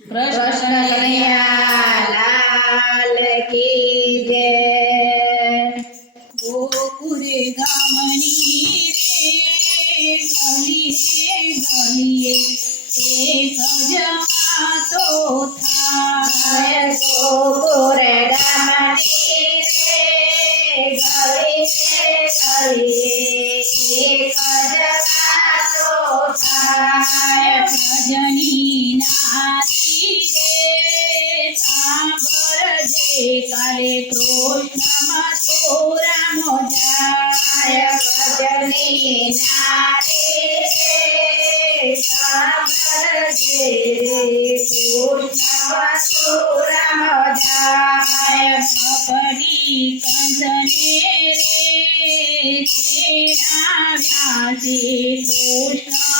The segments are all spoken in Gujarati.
કૃષ્ણ કનૈયા લાલ કી જય ગોકુરે ગામની રે ગલીએ ગલીએ એક જમાતો થાય થાય ગોકુળ ગામની રે ગલી ગલી એક જવાતો થાય ભજની નારી કાલે કૃષ્ણમાં તો રામ જાય ભજની નારી સાંભળજે કૃષ્ણ સુરમ જાય કપડી કંસને રે તેડાવ્યા છે કૃષ્ણને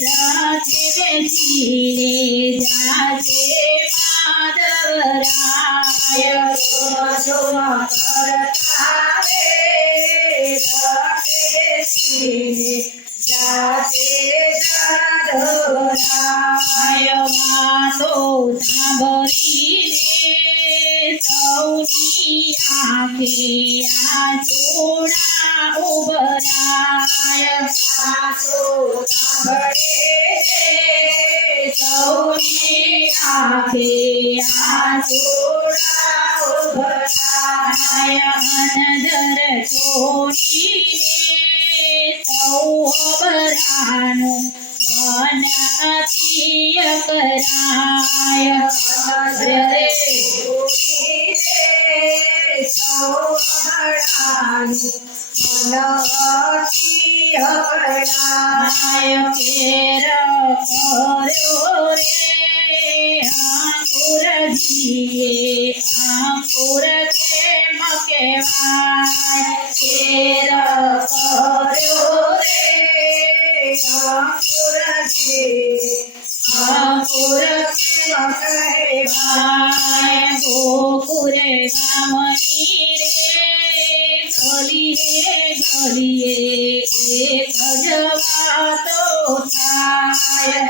રાતે બેસીને જાશે માધવરાય માયમાં તો સાંભળીને સૌની આંખે આંચોડા ઉભરાય સૌની આંખે આંચોડા અનદર છોડીને સૌ અબરાનો મન અતિય કરાય રે માય કેર કર્યો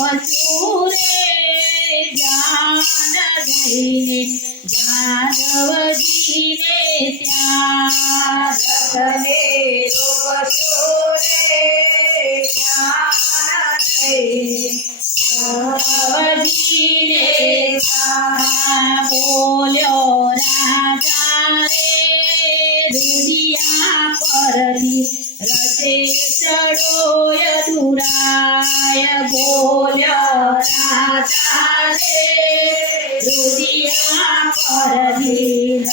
वसूरे जान गईने जादव जी ने त्याग। रखले वसूरे जान गईने जी ने बोलो राजा रे दुनिया पर रचे चढ़ोय दुराय। गो ीन